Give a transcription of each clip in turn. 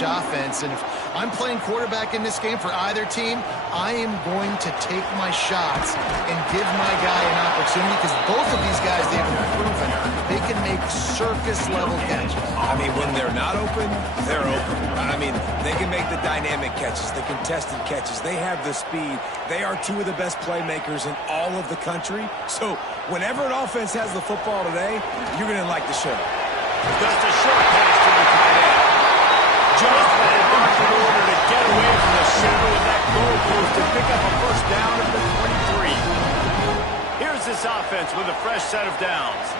mismatch offense. And if I'm playing quarterback in this game for either team, I am going to take my shots and give my guy an opportunity, because both of these guys, they've proven they can make surface-level catches. I mean, when they're not open, they're open. I mean, they can make the dynamic catches, the contested catches. They have the speed. They are two of the best playmakers in all of the country. So whenever an offense has the football today, you're going to like the show. Just a short pass to the tight end. Just had it back in order to get away from the shadow of that goalpost to pick up a first down at the 23. Here's this offense with a fresh set of downs.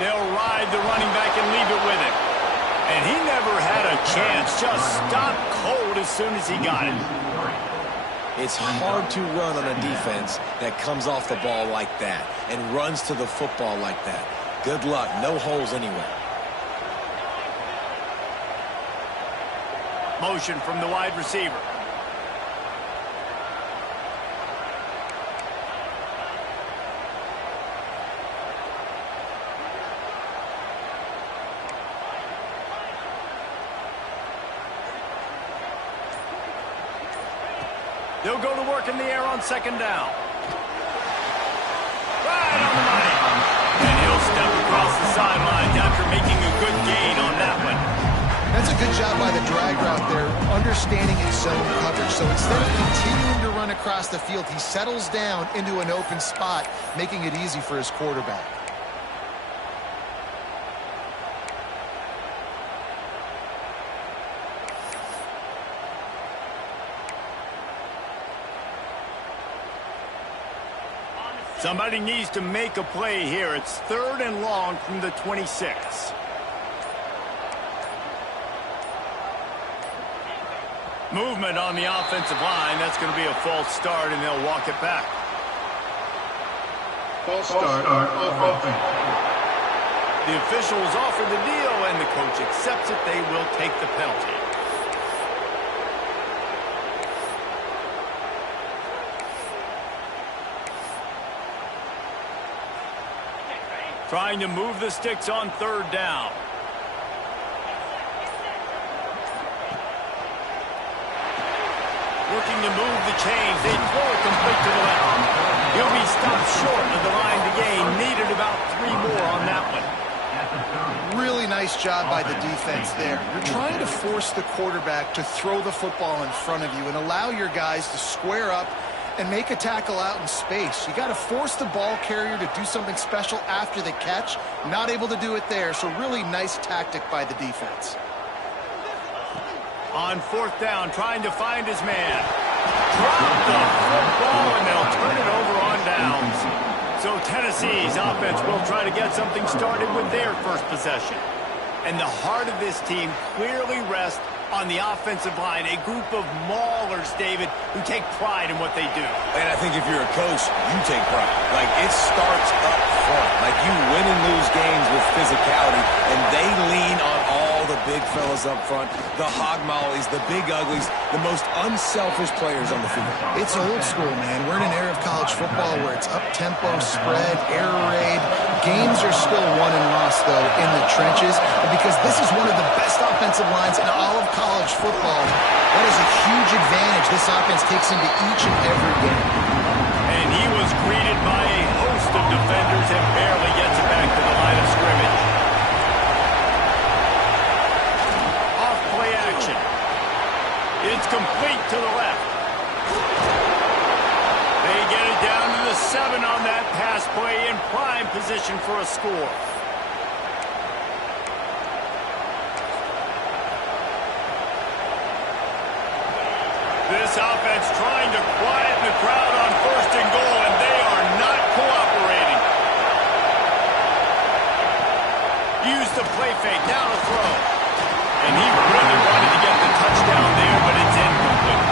They'll ride the running back and leave it with him. And he never had a chance. Just stopped cold as soon as he got it. It's hard to run on a defense that comes off the ball like that and runs to the football like that. Good luck. No holes anywhere. Motion from the wide receiver. They'll go to work in the air on second down. Right on the money. And he'll step across the sidelines after making a good gain on that one. That's a good job by the drag route there, understanding his zone coverage. So instead of continuing to run across the field, he settles down into an open spot, making it easy for his quarterback. Somebody needs to make a play here. It's 3rd and long from the 26. Movement on the offensive line. That's going to be a false start, and they'll walk it back. False start on offense. The officials offer the deal, and the coach accepts it. They will take the penalty. Trying to move the sticks on 3rd down. Working to move the chains. They throw it complete to the left. He'll be stopped short of the line to gain. Needed about 3 more on that one. Really nice job by the defense there. You're trying to force the quarterback to throw the football in front of you and allow your guys to square up and make a tackle out in space. You got to force the ball carrier to do something special after the catch. Not able to do it there, so really nice tactic by the defense. On 4th down, trying to find his man. Drop the football, and they'll turn it over on downs. So Tennessee's offense will try to get something started with their first possession. And the heart of this team clearly rests on the offensive line, a group of maulers, David, who take pride in what they do. And I think if you're a coach, you take pride. Like, it starts up front. Like, you win and lose games with physicality, and they lean on all the big fellas up front, the hog mollies, the big uglies, the most unselfish players on the field. It's old school, man. We're in an era of college football where it's up-tempo, spread, air raid. Games are still won and lost, though, in the trenches. And because this is one of the best offensive lines in all of college football, that is a huge advantage this offense takes into each and every game. And he was greeted by a host of defenders and barely gets it back to the line of scrimmage. Off play action. It's complete to the left. They get it down to the 7 on that pass play, in prime position for a score. This offense trying to quieten the crowd on 1st and goal, and they are not cooperating. Use the play fake, now to throw. And he really wanted to get the touchdown there, but it's incomplete.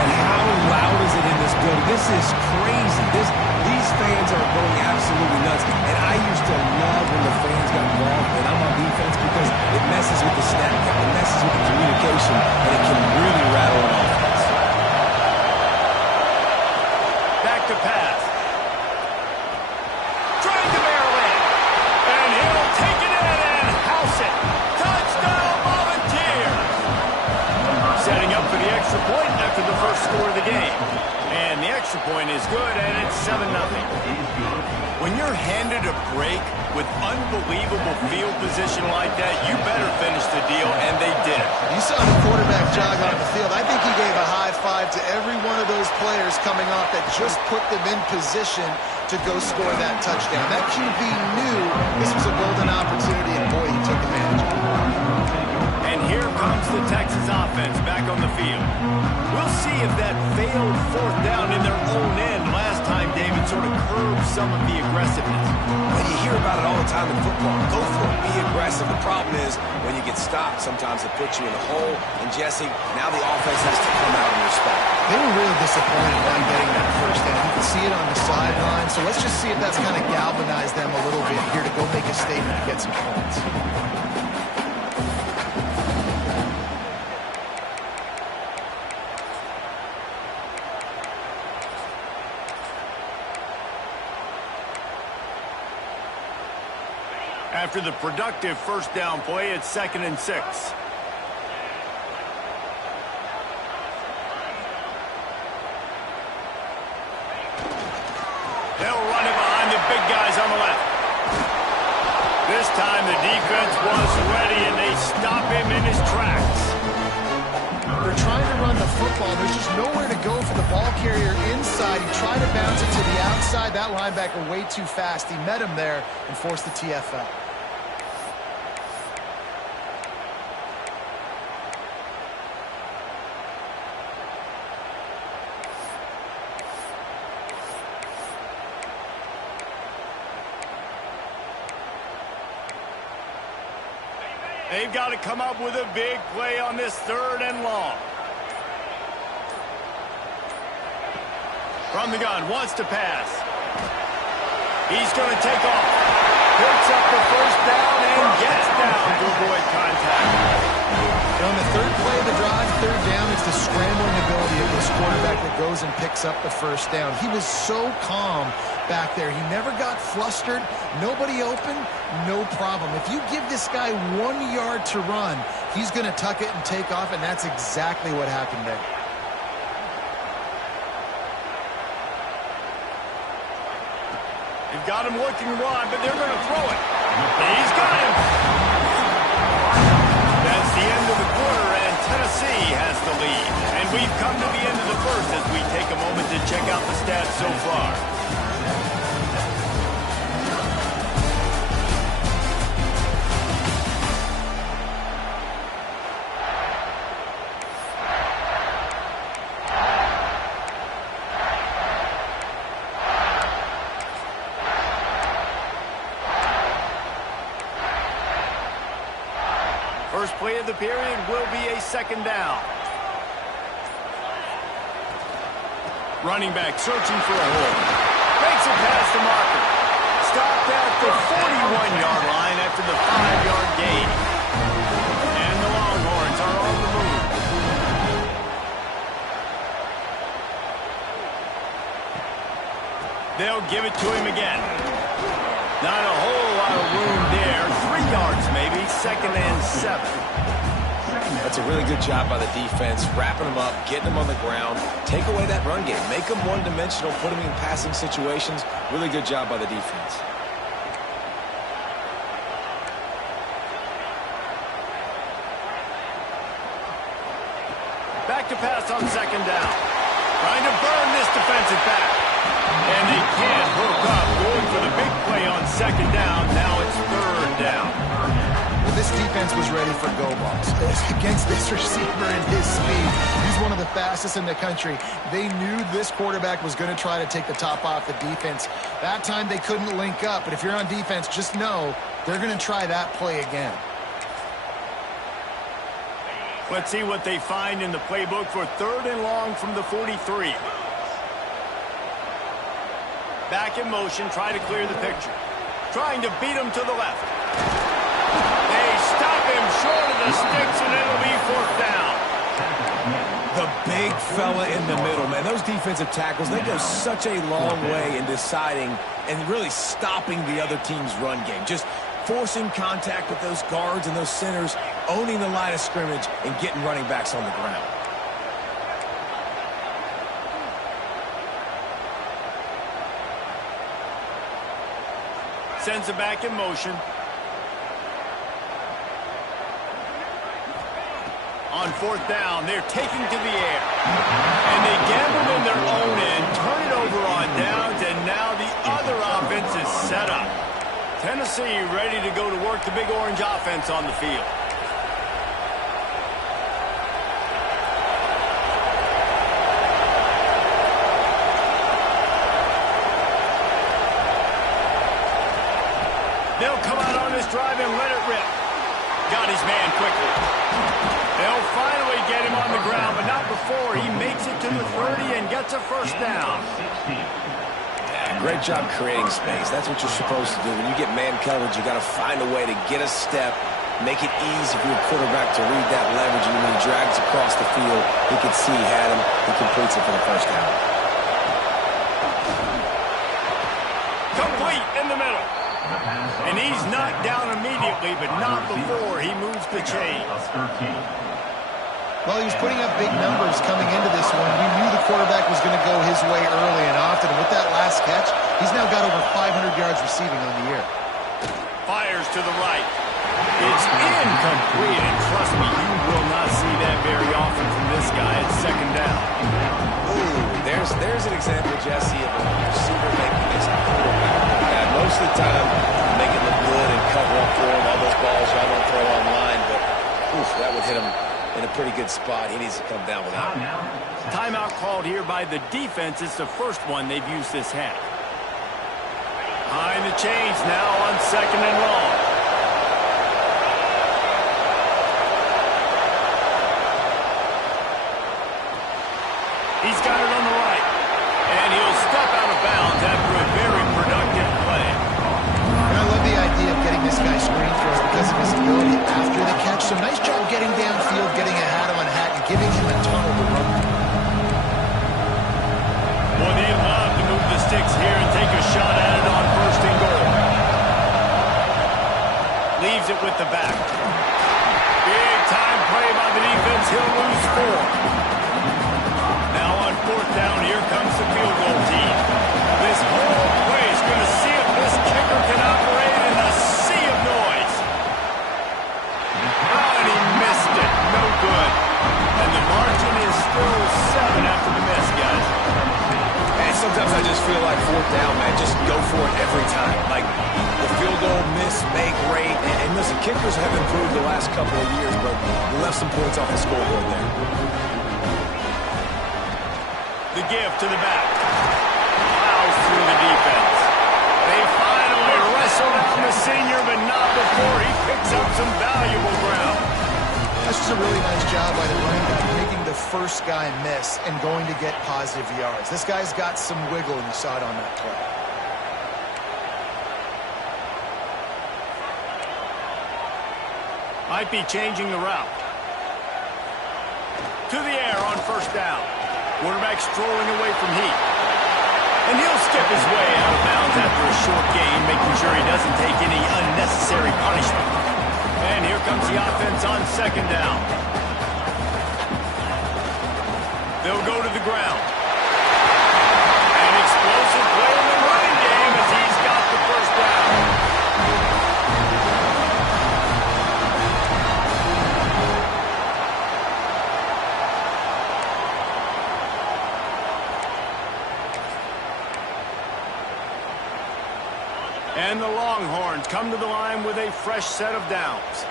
And how loud is it in this building? This is crazy. These fans are going absolutely nuts. And I used to love when the fans got involved, and I'm on defense, because it messes with the snap extra point is good, and it's 7-0. When you're handed a break with unbelievable field position like that, you better finish the deal, and they did. You saw the quarterback jog on the field. I think he gave a high five to every one of those players coming off that just put them in position to go score that touchdown. That QB knew this was a golden opportunity, and boy, he took advantage of it. And here comes the Texas offense back on the field. We'll see if that failed fourth down in their own end last time, David, sort of curbed some of the aggressiveness. Well, you hear about it all the time in football. Go for it. Be aggressive. The problem is when you get stopped, sometimes it puts you in a hole. And, Jesse, now the offense has to come out and respond. They were really disappointed not getting that first down. You can see it on the sideline. So let's just see if that's kind of galvanized them a little bit here to go make a statement to get some points. After the productive first down play, it's 2nd and 6. They'll run it behind the big guys on the left. This time the defense was ready, and they stop him in his tracks. They're trying to run the football. There's just nowhere to go for the ball carrier inside. He tried to bounce it to the outside. That linebacker way too fast. He met him there and forced the TFL. They've got to come up with a big play on this 3rd and long. From the gun, wants to pass. He's going to take off. Picks up the first down and gets down to avoid contact. And on the 3rd play of the drive, 3rd down, it's the scrambling ability of this quarterback that goes and picks up the first down. He was so calm back there. He never got flustered. Nobody open, no problem. If you give this guy 1 yard to run, he's going to tuck it and take off, and that's exactly what happened there. They've got him looking wide, but they're going to throw it. He's got him. That's the end of the quarter, and Tennessee has the lead. And we've come to the end of the first as we take a moment to check out the stats so far. First play of the period will be a 2nd down. Running back searching for a hole. Makes it past the marker. Stopped at the 41-yard line after the 5-yard gain. And the Longhorns are on the move. They'll give it to him again. Not a whole lot of room there. 3 yards maybe. 2nd and 7. That's a really good job by the defense, wrapping them up, getting them on the ground. Take away that run game. Make them one-dimensional, put them in passing situations. Really good job by the defense. Back to pass on 2nd down. Trying to burn this defensive back. And they can't hook up. Going for the big play on 2nd down. Now it's 3rd down. Well, this defense was ready for go balls. Against this receiver and his speed, he's one of the fastest in the country. They knew this quarterback was going to try to take the top off the defense. That time they couldn't link up, but if you're on defense, just know they're going to try that play again. Let's see what they find in the playbook for 3rd and long from the 43. Back in motion, try to clear the picture. Trying to beat him to the left. They stop him short of the sticks, and it'll be 4th down. The big fella in the middle, man. Those defensive tackles, they go such a long way in deciding and really stopping the other team's run game. Just forcing contact with those guards and those centers, owning the line of scrimmage, and getting running backs on the ground. Sends it back in motion. On 4th down, they're taking to the air. And they gamble in their own end, turn it over on downs, and now the other offense is set up. Tennessee ready to go to work the big orange offense on the field. They'll come out on this drive and let it rip. Got his man quickly. They'll finally get him on the ground, but not before he makes it to the 30 and gets a first down. Yeah, great job creating space. That's what you're supposed to do. When you get man coverage, you got to find a way to get a step, make it easy for your quarterback to read that leverage, and when he drags across the field, he can see he had him. He completes it for the first down. Complete in the middle. And he's knocked down immediately, but not before he moves the chains. Well, he was putting up big numbers coming into this one. We knew the quarterback was going to go his way early and often. And with that last catch, he's now got over 500 yards receiving on the year. Fires to the right. It's incomplete, and trust me, you will not see that very often from this guy at 2nd down. Ooh, there's an example, Jesse, of a receiver making his quarterback look bad. Most of the time, make it look good and cover up for him. All those balls y'all don't throw online, but oof, that would hit him in a pretty good spot. He needs to come down with that. Timeout called here by the defense. It's the first one they've used this half. Behind the chains now on 2nd and long. He's got it on the right. And he'll step out of bounds after a very productive play. And I love the idea of getting this guy screen throws because of his ability after the catch. So nice job getting downfield, getting a hat on hat, and giving him a tunnel to run. Well, they love to move the sticks here and take a shot at it on 1st and goal. Leaves it with the back. Big time play by the defense. He'll lose 4. Now on 4th down, here comes the field goal team. This whole play is going to see if this kicker can operate in a sea of noise. Oh, and he missed it. No good. And the margin is still 7 after the miss, guys. And sometimes I just feel like 4th down, man, just go for it every time. Like the field goal miss, make rate. And listen, kickers have improved the last couple of years, but we left some points off the scoreboard there. The give to the back. Plows through the defense. They finally wrestle down the senior, but not before he picks up some valuable ground. That's just a really nice job by the running back, making the first guy miss and going to get positive yards. This guy's got some wiggle, and you saw it on that play. Might be changing the route. To the air on 1st down. Quarterback strolling away from heat. And he'll skip his way out of bounds after a short gain, making sure he doesn't take any unnecessary punishment. And here comes the offense on 2nd down. They'll go to the ground. An explosive play in the running game as he's got the first down. And the Longhorns come to the line with a fresh set of downs.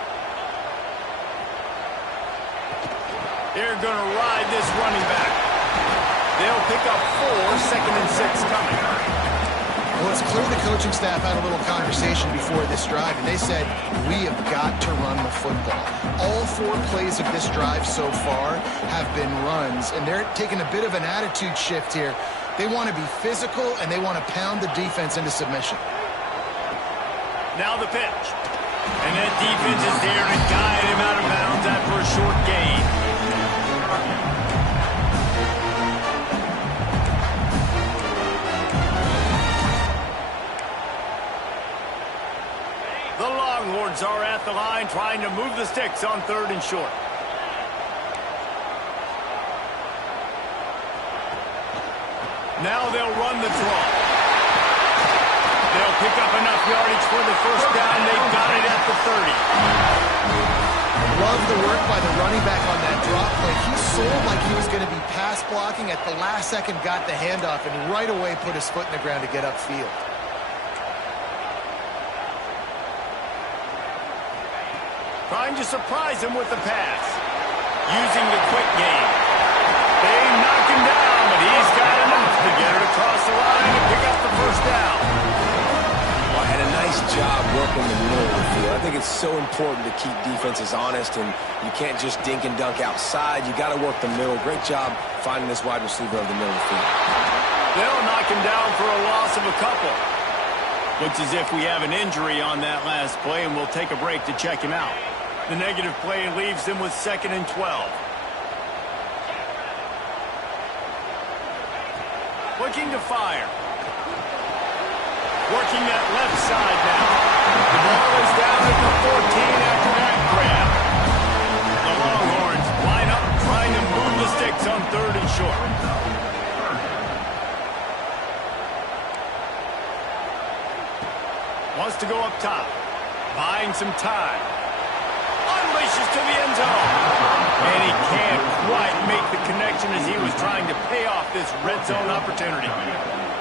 They're going to ride this running back. They'll pick up 4, 2nd and 6 coming. Well, it's clear the coaching staff had a little conversation before this drive, and they said, we have got to run the football. All 4 plays of this drive so far have been runs, and they're taking a bit of an attitude shift here. They want to be physical, and they want to pound the defense into submission. Now the pitch. And that defense is there to guide him out of bounds after a short gain. The Longhorns are at the line trying to move the sticks on 3rd and short. Now they'll run the draw. They'll pick up enough yardage for the first down. They've got it at the 30. Love the work by the running back on that drop play. He sold like he was going to be pass blocking. At the last second, got the handoff, and right away put his foot in the ground to get upfield. Trying to surprise him with the pass. Using the quick game. They knock him down, but he's got enough to get it across the line and pick up the first down. Well, had a nice job working the middle of the field. I think it's so important to keep defenses honest, and you can't just dink and dunk outside. You got to work the middle. Great job finding this wide receiver of the middle of the field. They'll knock him down for a loss of a couple. Looks as if we have an injury on that last play, and we'll take a break to check him out. The negative play leaves them with 2nd and 12. Looking to fire. Working that left side now. The ball is down at the 14 after that grab. The Longhorns line up trying to move the sticks on 3rd and short. Wants to go up top. Buying some time. Unleashes to the end zone. And he can't quite make the connection as he was trying to pay off this red zone opportunity.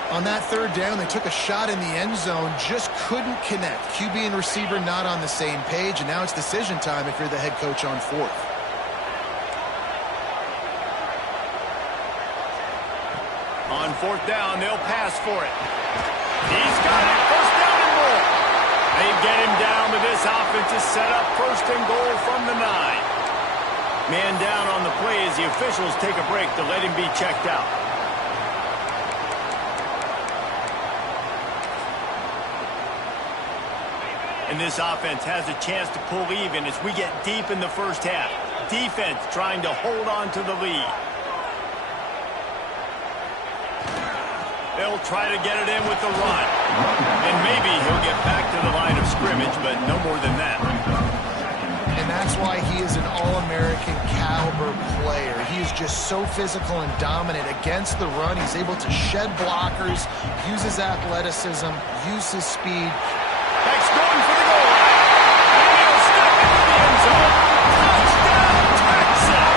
On that 3rd down, they took a shot in the end zone, just couldn't connect. QB and receiver not on the same page, and now it's decision time if you're the head coach on 4th. On 4th down, they'll pass for it. He's got it. 1st down and more. They get him down, but this offense is set up 1st and goal from the 9. Man down on the play as the officials take a break to let him be checked out. And this offense has a chance to pull even as we get deep in the first half. Defense trying to hold on to the lead. They'll try to get it in with the run. And maybe he'll get back to the line of scrimmage, but no more than that. And that's why he is an All-American caliber player. He is just so physical and dominant against the run. He's able to shed blockers, use his athleticism, use his speed. That's going for the goal line. And he'll step into the end zone. Touchdown, Texas!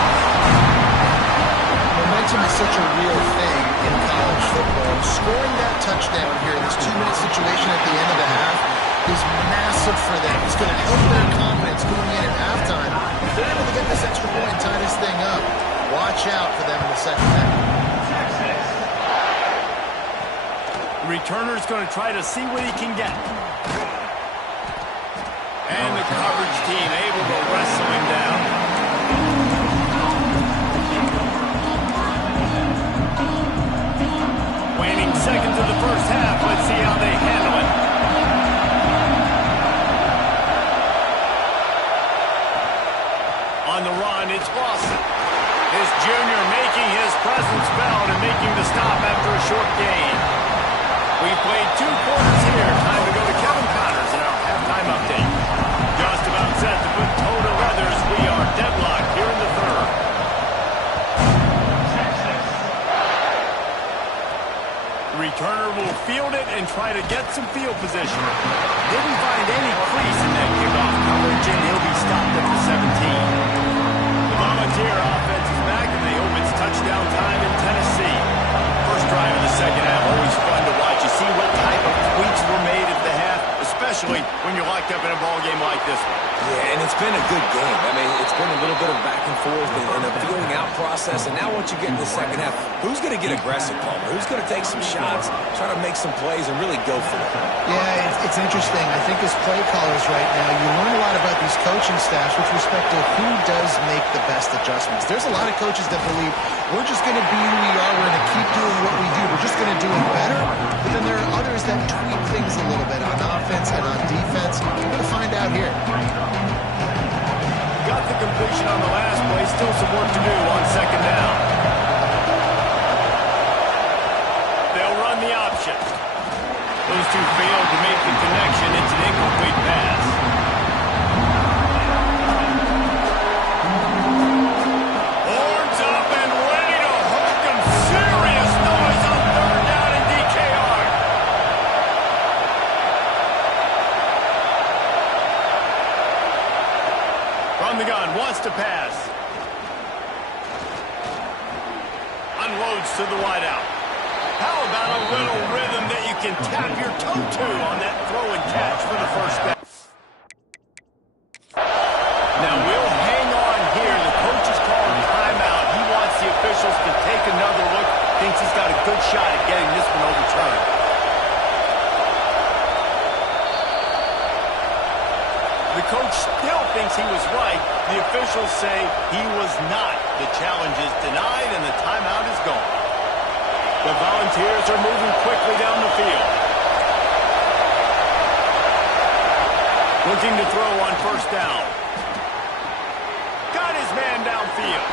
Momentum is such a real thing in college football. Scoring that touchdown here in this 2-minute situation at the end of the half is massive for them. It's going to help their confidence going in at halftime. If they're able to get this extra point and tie this thing up, watch out for them in the second half. The returner's going to try to see what he can get. And the coverage team able to wrestle him down. Waning seconds of the first half. Let's see how they handle it. On the run, it's Lawson. His junior making his presence felt and making the stop after a short gain. We played 2 quarters here. Time to go to Kevin Connors in our halftime update. Just about set to put toe to leathers. We are deadlocked here in the 3rd. The returner will field it and try to get some field position. Didn't find any crease in that kickoff coverage, and he'll be stopped at the 17. The Volunteer offense is back, and they hope it's touchdown time in Tennessee. First drive of the second half, always fun to watch. You see what type of tweaks were made at the half, especially when you're locked up in a ball game like this one. Yeah, and it's been a good game. I mean, it's been a little bit of back and forth and a feeling out process. And now once you get in the second half, who's going to get aggressive, Palmer? Who's going to take some shots, try to make some plays, and really go for it? Yeah, it's interesting. I think as play callers right now, you learn a lot about these coaching staffs with respect to who does make the best adjustments. There's a lot of coaches that believe we're just going to be who we are. We're going to keep doing what we do. We're just going to do it better. But then there are others that tweak things a little bit on offense and on defense. We're going to find out here. Got the completion on the last play. Still some work to do on second down. They'll run the option. Those two failed to make the connection. It's an incomplete pass. Horns up and ready to hook them. Serious noise on 3rd down and DKR. the gun, wants to pass. Unloads to the wideout. How about a little rhythm that you can tap your toe to on that throw and catch for the first down? Now we'll hang on here. The coach is calling timeout. He wants the officials to take another look. Thinks he's got a good shot at getting this one overturned. The coach still thinks he was right. The officials say he was not. The challenge is denied and the timeout is gone. The Volunteers are moving quickly down the field. Looking to throw on first down. Got his man downfield.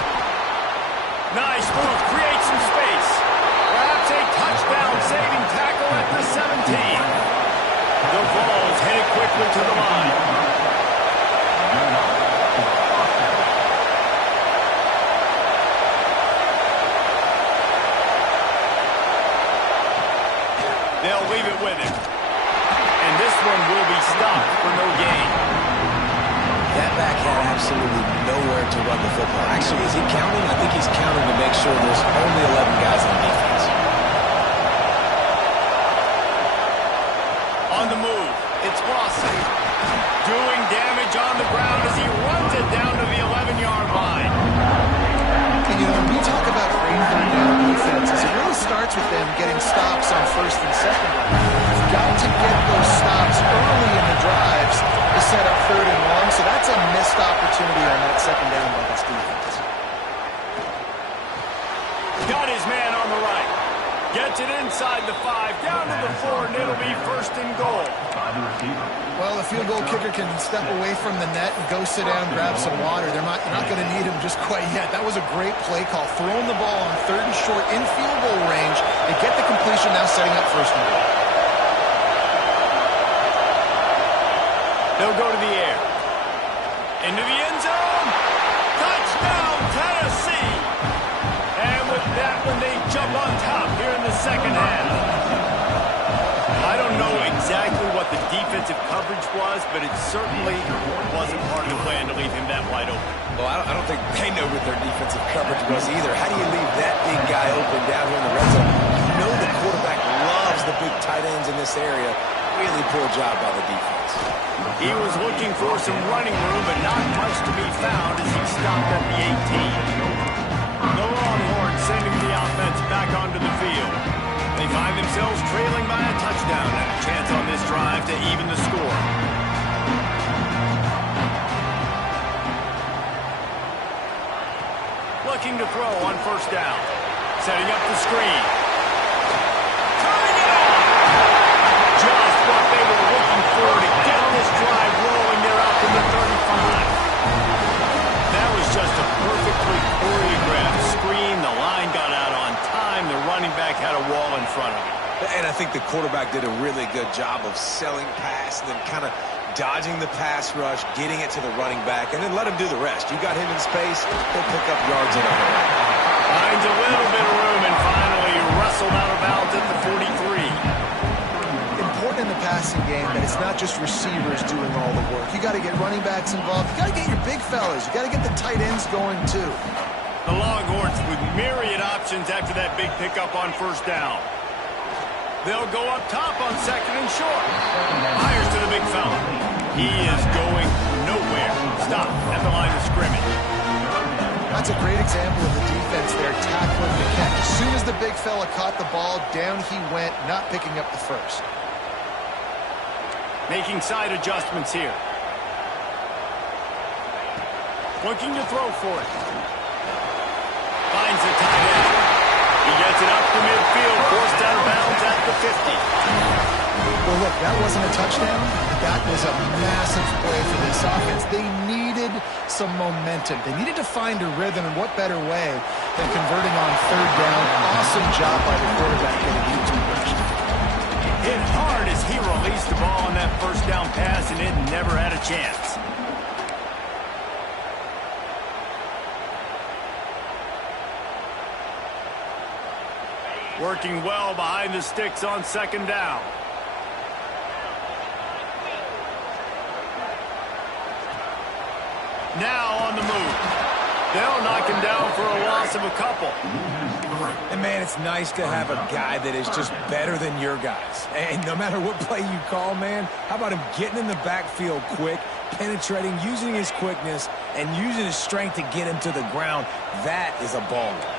Nice move, creates some space. Perhaps a touchdown-saving tackle at the 17. The ball is headed quickly to the line. They'll leave it with him. And this one will be stopped for no gain. That back had absolutely nowhere to run the football. Actually, is he counting? I think he's counting to make sure there's only 11 guys on defense. On the move, it's Rossi. Doing damage on the ground as he runs it down to the 11-yard line. And, you know, when we talk about great third down defenses, it really starts with them getting stops on first and second down. You've got to get those stops early in the drives to set up third and long, so that's a missed opportunity on that second down by this defense. Got his man on the right. Gets it inside the 5, down to the 4, and it'll be first and goal. Well, the field goal kicker can step away from the net and go sit down, grab some water. You're not going to need him just quite yet. That was a great play call. Throwing the ball on third and short in field goal range. They get the completion, now setting up first and goal. They'll go to the air. Into the end zone. Touchdown, Tennessee. And with that one, they jump on top here in the second half. I don't know exactly what the defensive coverage was, but it certainly wasn't part of the plan to leave him that wide open. Well, I don't think they know what their defensive coverage was either. How do you leave that big guy open down here in the red zone? You know the quarterback loves the big tight ends in this area. Really poor job by the defense. He was looking for some running room, but not much to be found as he stopped at the 18. The Longhorns sending the offense back onto the field. They find themselves trailing by a touchdown and a chance on this drive to even the score. Looking to throw on first down. Setting up the screen. Turning it on! Just what they were looking for to get this drive rolling. They're up in the 35. That was just a perfectly choreographed screen. The line got out on time. The running back had a wall in front of him. And I think the quarterback did a really good job of selling pass and then kind of dodging the pass rush, getting it to the running back, and then let him do the rest. You got him in space, he'll pick up yards in a hurry. Finds a little bit of room and finally wrestled out of bounds at the 43. Important in the passing game that it's not just receivers doing all the work. You got to get running backs involved. You got to get your big fellas. You got to get the tight ends going too. The Longhorns with myriad options after that big pickup on first down. They'll go up top on second and short. Fires to the big fella. He is going nowhere. Stop at the line of scrimmage. That's a great example of the defense there tackling the catch. As soon as the big fella caught the ball, down he went, not picking up the first. Making side adjustments here. Looking to throw for it. Finds the tight end. He gets it up to midfield, forced out of bounds at the 50. Well, look, that wasn't a touchdown. That was a massive play for this offense. They needed some momentum. They needed to find a rhythm, and what better way than converting on third down. Awesome job by the quarterback getting into position. Hit hard as he released the ball on that first down pass, and it never had a chance. Working well behind the sticks on second down. Now on the move. They'll knock him down for a loss of a couple. And, man, it's nice to have a guy that is just better than your guys. And no matter what play you call, man, how about him getting in the backfield quick, penetrating, using his quickness, and using his strength to get him to the ground? That is a baller.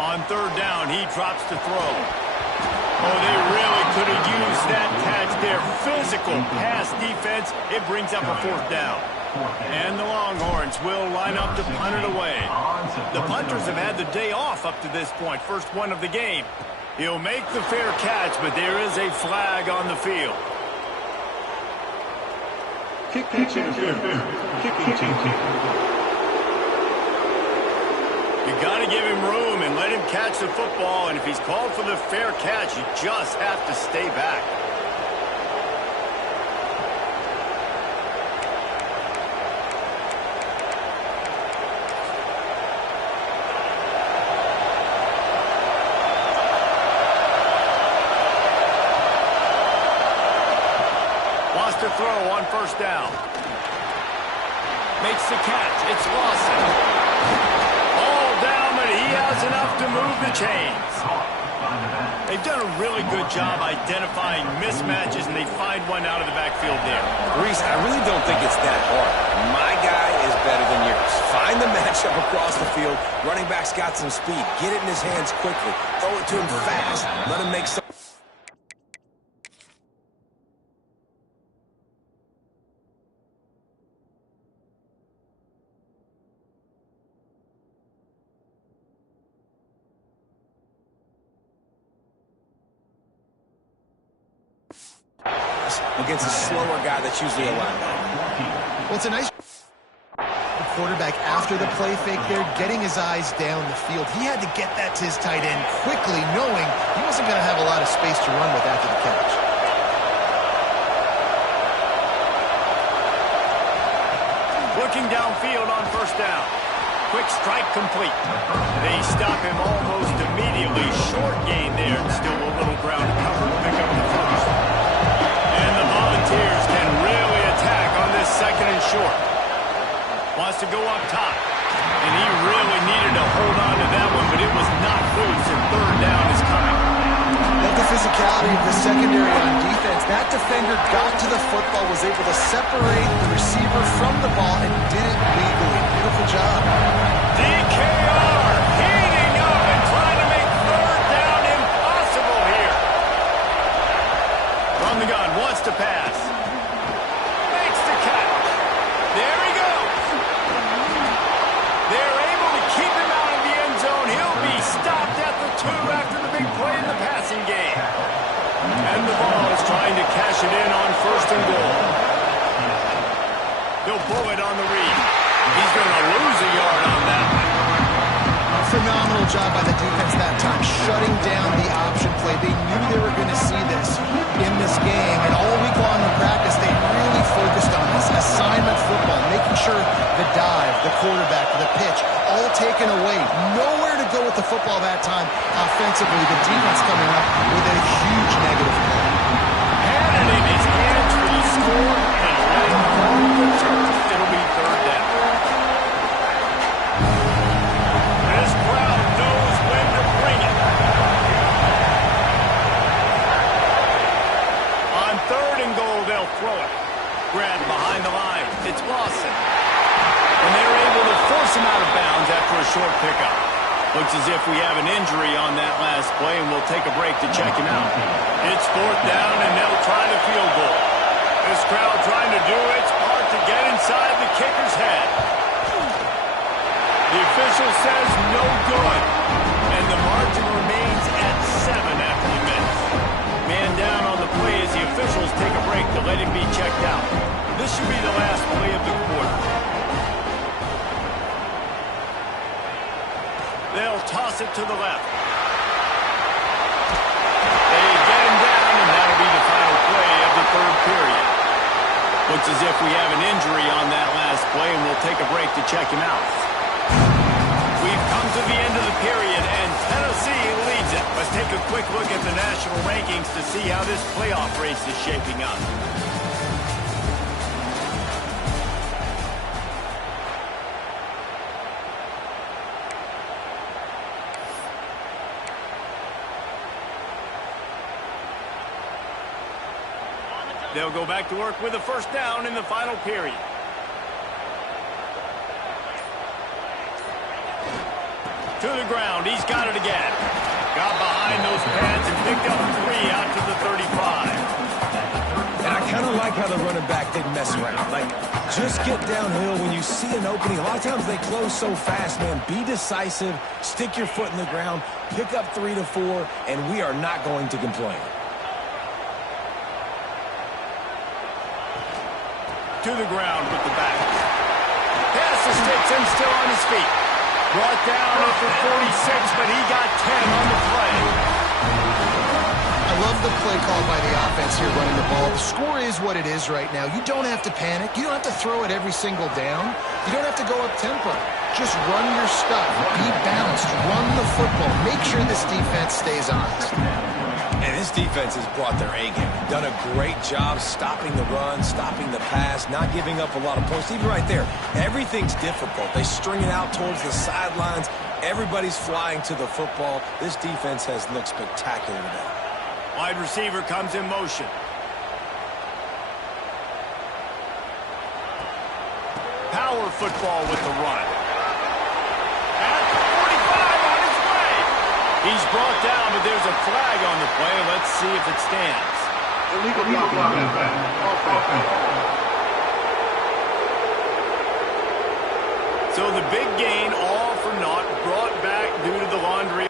On third down, he drops to throw. Oh, they really could have used that catch there. Physical pass defense. It brings up a fourth down. And the Longhorns will line up to punt it away. The punters have had the day off up to this point. First one of the game. He'll make the fair catch, but there is a flag on the field. Kicking interference. Kicking team. You got to give him room and let him catch the football, and if he's called for the fair catch, you just have to stay back. Wants to throw on first down. Makes the catch. It's Lawson. He has enough to move the chains. They've done a really good job identifying mismatches, and they find one out of the backfield there. Reese, I really don't think it's that hard. My guy is better than yours. Find the matchup across the field. Running back's got some speed. Get it in his hands quickly. Throw it to him fast. Let him make some... against a slower guy that's usually a linebacker. Well, it's a nice quarterback after the play fake there, getting his eyes down the field. He had to get that to his tight end quickly, knowing he wasn't going to have a lot of space to run with after the catch. Looking downfield on first down. Quick strike complete. They stop him almost immediately. Short gain there. Still a little ground to cover to pick up the first. And the Volunteers can really attack on this second and short. Wants to go up top. And he really needed to hold on to that one, but it was not loose, and third down is coming. Love the physicality of the secondary on defense. That defender got to the football, was able to separate the receiver from the ball, and did it legally. Beautiful job. DKR heating up and trying to make third down impossible here. From the gun, wants to pass. Makes the catch. There he goes. They're able to keep him out of the end zone. He'll be stopped at the 2 after the big play in the passing game. And the ball is trying to cash it in on first and goal. He'll pull it on the read. He's going to lose a yard on that one. Phenomenal job by the defense that time, shutting down the option play. They knew they were going to see this in this game, and all week long in practice, they really focused on this assignment football, making sure the dive, the quarterback, the pitch, all taken away. Nowhere to go with the football that time offensively. The defense coming up with a huge negative play. Had it in his hands for the score and let him fall to the turf. It'll be third down. This crowd knows when to bring it. On third and goal, they'll throw it. Grab behind the line. It's Lawson. And they're able to force him out of bounds after a short pickup. Looks as if we have an injury on that last play, and we'll take a break to check him out. It's fourth down, and they'll try the field goal. This crowd trying to do its part to get inside the kicker's head. The official says no good, and the margin remains at 7 after the minute. Man down on the play as the officials take a break to let him be checked out. This should be the last play of the quarter. They'll toss it to the left. They get him down, and that'll be the final play of the third period. Looks as if we have an injury on that last play, and we'll take a break to check him out. We We've come to the end of the period, and Tennessee leads it. Let's take a quick look at the national rankings to see how this playoff race is shaping up. They'll go back to work with a first down in the final period. To the ground, he's got it again. Got behind those pads and picked up 3 out to the 35. And I kind of like how the running back didn't mess around. Like, just get downhill when you see an opening. A lot of times they close so fast, man. Be decisive, stick your foot in the ground, pick up 3 to 4, and we are not going to complain. To the ground with the back. Pass the sticks and still on his feet. Brought down after 46, but he got 10 on the play. I love the play call by the offense here running the ball. The score is what it is right now. You don't have to panic. You don't have to throw it every single down. You don't have to go up tempo. Just run your stuff. Be balanced. Run the football. Make sure this defense stays honest. And this defense has brought their A game. Done a great job stopping the run, stopping the pass, not giving up a lot of points. Even right there, everything's difficult. They string it out towards the sidelines. Everybody's flying to the football. This defense has looked spectacular today. Wide receiver comes in motion. Power football with the run. At the 45 on his way. He's brought down, but there's a flag on the play. Let's see if it stands. Illegal blocking. So the big gain, all for naught, brought back due to the laundry.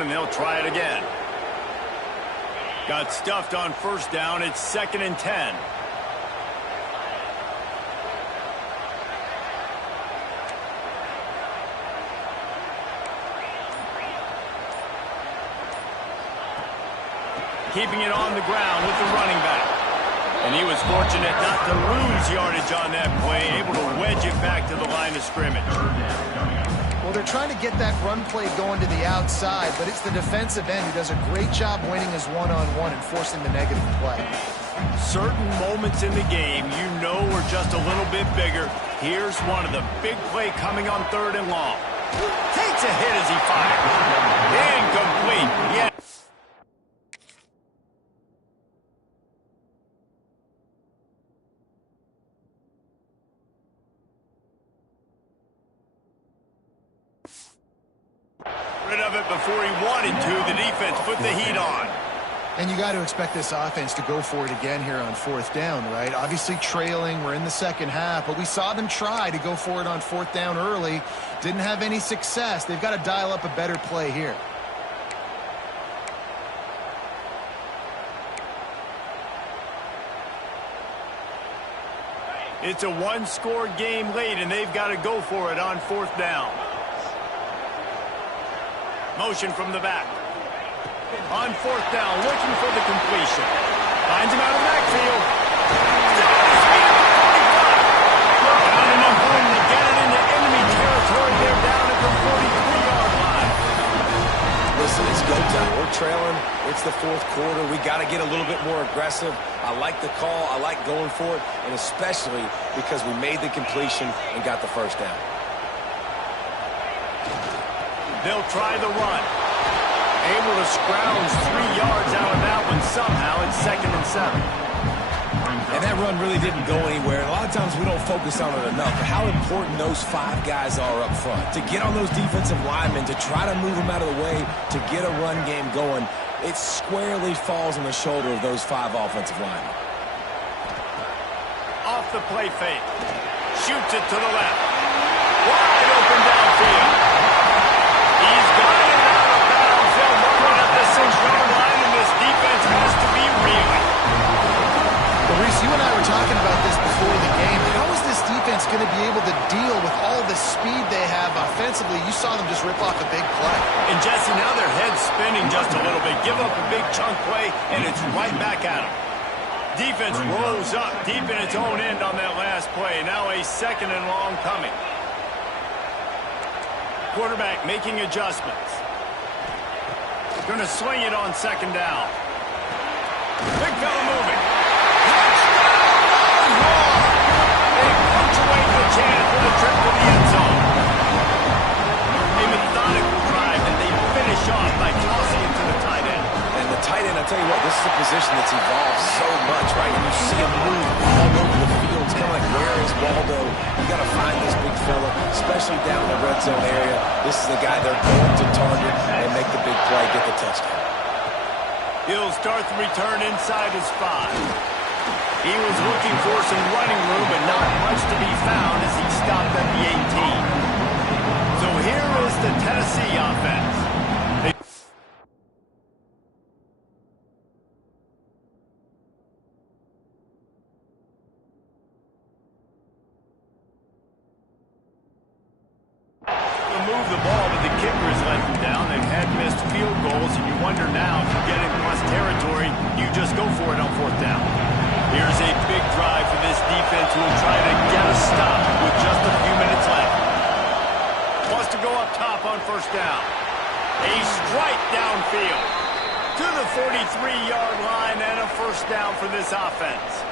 And they'll try it again. Got stuffed on first down. It's 2nd and 10. Keeping it on the ground with the running back. And he was fortunate not to lose yardage on that play, able to wedge it back to the line of scrimmage. Well, they're trying to get that run play going to the outside, but it's the defensive end who does a great job winning his one-on-one and forcing the negative play. Certain moments in the game you know are just a little bit bigger. Here's one of the big play coming on 3rd and long. Takes a hit as he fires. Incomplete. Yeah. Rid of it before he wanted to. The defense put the heat on. And you got to expect this offense to go for it again here on 4th down, right? Obviously trailing. We're in the second half, but we saw them try to go for it on 4th down early. Didn't have any success. They've got to dial up a better play here. It's a one-score game late, and they've got to go for it on 4th down. Motion from the back. On 4th down, looking for the completion. Finds him out of the backfield. Not enough room to get it into enemy territory. They're down at the 43-yard line. Listen, it's go time. We're trailing. It's the 4th quarter. We got to get a little bit more aggressive. I like the call. I like going for it, and especially because we made the completion and got the first down. They'll try the run. Able to scrounge 3 yards out of that one somehow. It's 2nd and 7. And that run really didn't go anywhere. A lot of times we don't focus on it enough, but how important those 5 guys are up front. To get on those defensive linemen, to try to move them out of the way, to get a run game going, it squarely falls on the shoulder of those 5 offensive linemen. Off the play fake. Shoots it to the left. Wide open downfield. He's got it out of bounds. They'll run it at the 6-yard line, and this defense has to be reeling. Well, Reese, you and I were talking about this before the game. How is this defense going to be able to deal with all the speed they have offensively? You saw them just rip off a big play. And Jesse, now their head's spinning just a little bit. Give up a big chunk play, and it's right back at them. Defense rolls up deep in its own end on that last play. Now a 2nd and long coming. Quarterback making adjustments. Going to swing it on 2nd down. Big fella moving. Touchdown! They punctuate the chance with a trip to the end zone. A methodical drive that they finish off by tossing it to the tight end. And the tight end, I tell you what, this is a position that's evolved so much, right? And you see him move all over the field. It's kind of like, where is Waldo? You got to find this big fella, especially down in the red zone area. This is the guy they're going to target and make the big play, get the touchdown. He'll start the return inside his 5. He was looking for some running room, but not much to be found as he stopped at the 18. So here is the Tennessee offense. Move the ball, but the kicker has let them down. They've had missed field goals, and you wonder now if you get in cross territory, you just go for it on 4th down. Here's a big drive for this defense who will try to get a stop with just a few minutes left. Wants to go up top on 1st down. A strike downfield to the 43-yard line and a 1st down for this offense.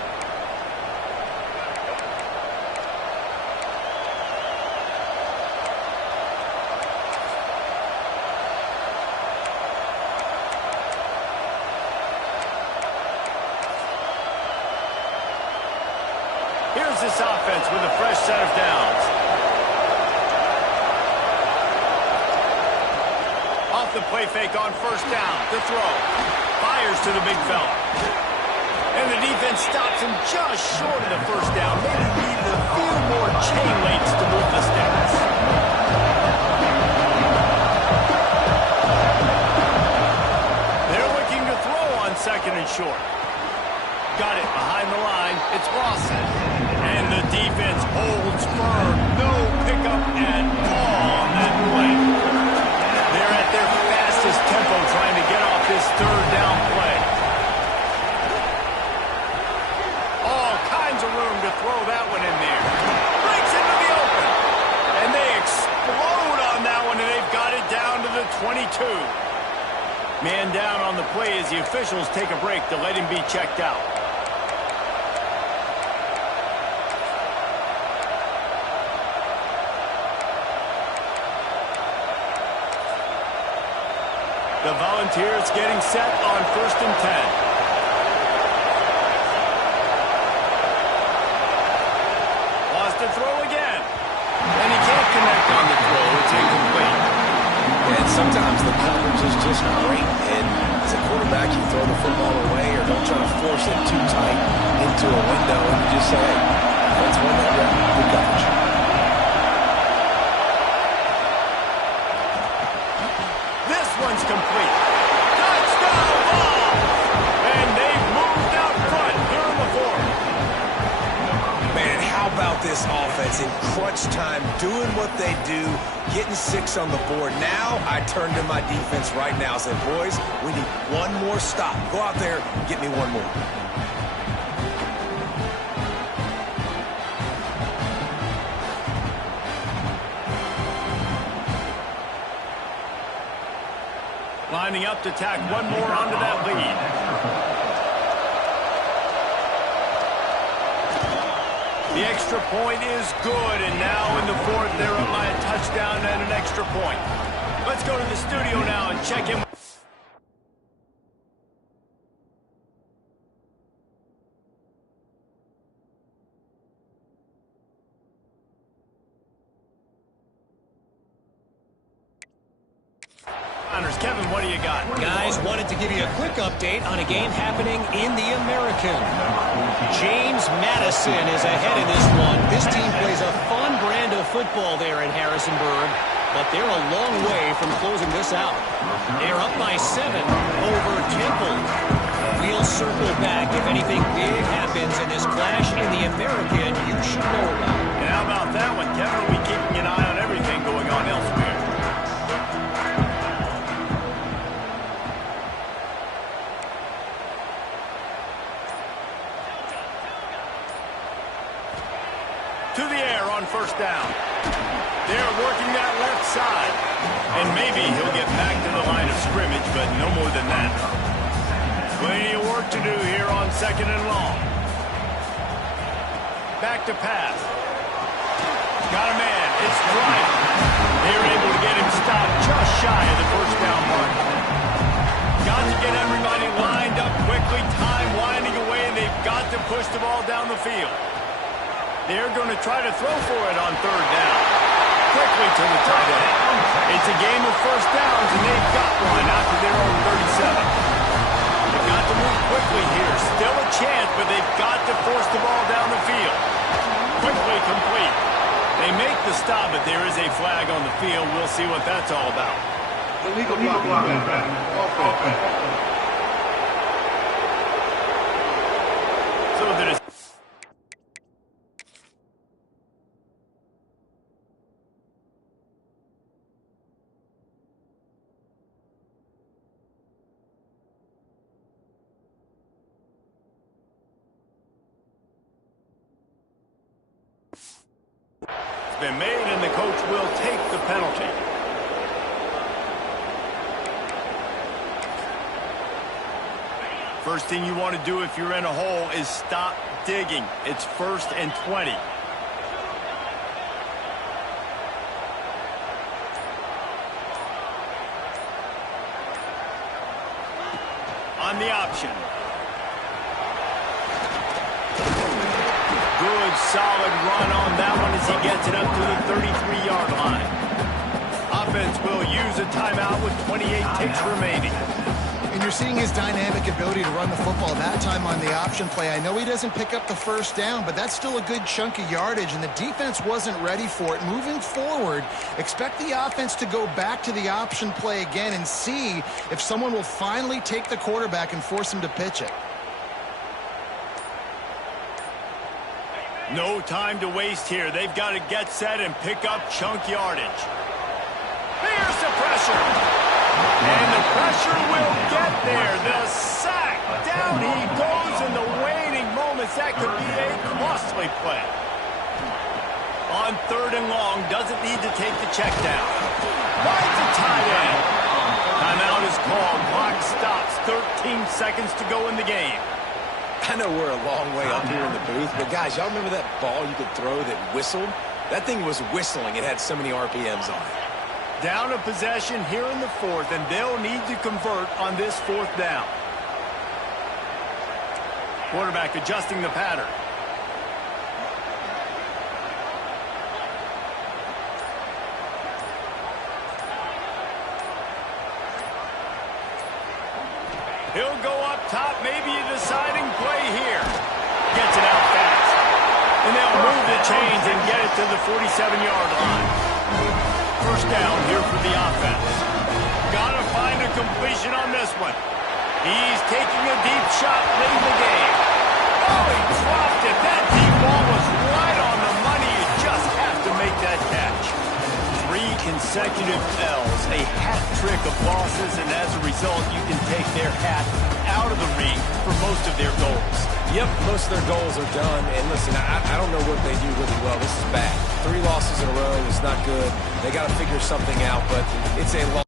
Here's this offense with a fresh set of downs. Off the play fake on 1st down. The throw. Fires to the big fella. And the defense stops him just short of the 1st down. Maybe needed a few more chain links to move the sticks. They're looking to throw on 2nd and short. Got it behind the line. It's Lawson. And the defense holds firm. No pickup at all on that play. They're at their fastest tempo trying to get off this 3rd down play. All kinds of room to throw that one in there. Breaks into the open. And they explode on that one, and they've got it down to the 22. Man down on the play as the officials take a break to let him be checked out. The Volunteers getting set on 1st and 10. Wants to throw again. And he can't connect on the throw. It's incomplete. And sometimes the coverage is just great. And as a quarterback, you throw the football away or don't try to force it too tight into a window. And you just say, hey, let's win that rep. Good coverage. One's complete. Touchdown ball! And they've moved out front here in the 4th. Man, how about this offense in crunch time, doing what they do, getting 6 on the board. Now I turn to my defense right now and say, boys, we need one more stop. Go out there, get me one more. Lining up to tack one more onto that lead. The extra point is good, and now in the 4th, they're up by a touchdown and an extra point. Let's go to the studio now and check in. Kevin, what do you got? Guys, wanted to give you a quick update on a game happening in the American. James Madison is ahead in this one. This team plays a fun brand of football there in Harrisonburg, but they're a long way from closing this out. They're up by 7 over Temple. We'll circle back if anything big happens in this clash in the American you should know about. And how about that one, Kevin? Are we keeping an eye on everything going on elsewhere? down. They're working that left side. And maybe he'll get back to the line of scrimmage, but no more than that. Plenty of work to do here on 2nd and long. Back to pass. Got a man. It's Dryden. They're able to get him stopped just shy of the first down mark. Got to get everybody lined up quickly. Time winding away, and they've got to push the ball down the field. They're going to try to throw for it on 3rd down. Quickly to the tight end. It's a game of first downs, and they've got one after their own 37. They've got to move quickly here. Still a chance, but they've got to force the ball down the field. Quickly complete. They make the stop, but there is a flag on the field. We'll see what that's all about. Illegal blocking. So that is been made, and the coach will take the penalty. First thing you want to do if you're in a hole is stop digging. It's 1st and 20. On the option. Good, solid run on that one as he gets it up to the 33-yard line. Offense will use a timeout with 28 ticks remaining. And you're seeing his dynamic ability to run the football that time on the option play. I know he doesn't pick up the first down, but that's still a good chunk of yardage, and the defense wasn't ready for it. Moving forward, expect the offense to go back to the option play again and see if someone will finally take the quarterback and force him to pitch it. No time to waste here. They've got to get set and pick up chunk yardage. Here's the pressure. And the pressure will get there. The sack. Down he goes in the waning moments. That could be a costly play. On 3rd and long, doesn't need to take the check down. Right to tight end. Timeout is called. Clock stops. 13 seconds to go in the game. I know we're a long way up here in the booth, but guys, y'all remember that ball you could throw that whistled? That thing was whistling. It had so many RPMs on it. Down a possession here in the 4th, and they'll need to convert on this 4th down. Quarterback adjusting the pattern. He'll go up top, maybe a deciding play here. Gets it out fast. And they'll move the chains and get it to the 47-yard line. First down here for the offense. Got to find a completion on this one. He's taking a deep shot late in the game. Oh, he dropped it. That deep ball was right on the money. You just have to make that catch. 3 consecutive L's, a hat trick of losses, and as a result, you can take their hat out of the ring for most of their goals. Yep, most of their goals are done. And listen, I don't know what they do really well. This is bad. 3 losses in a row is not good. They got to figure something out, but it's a long.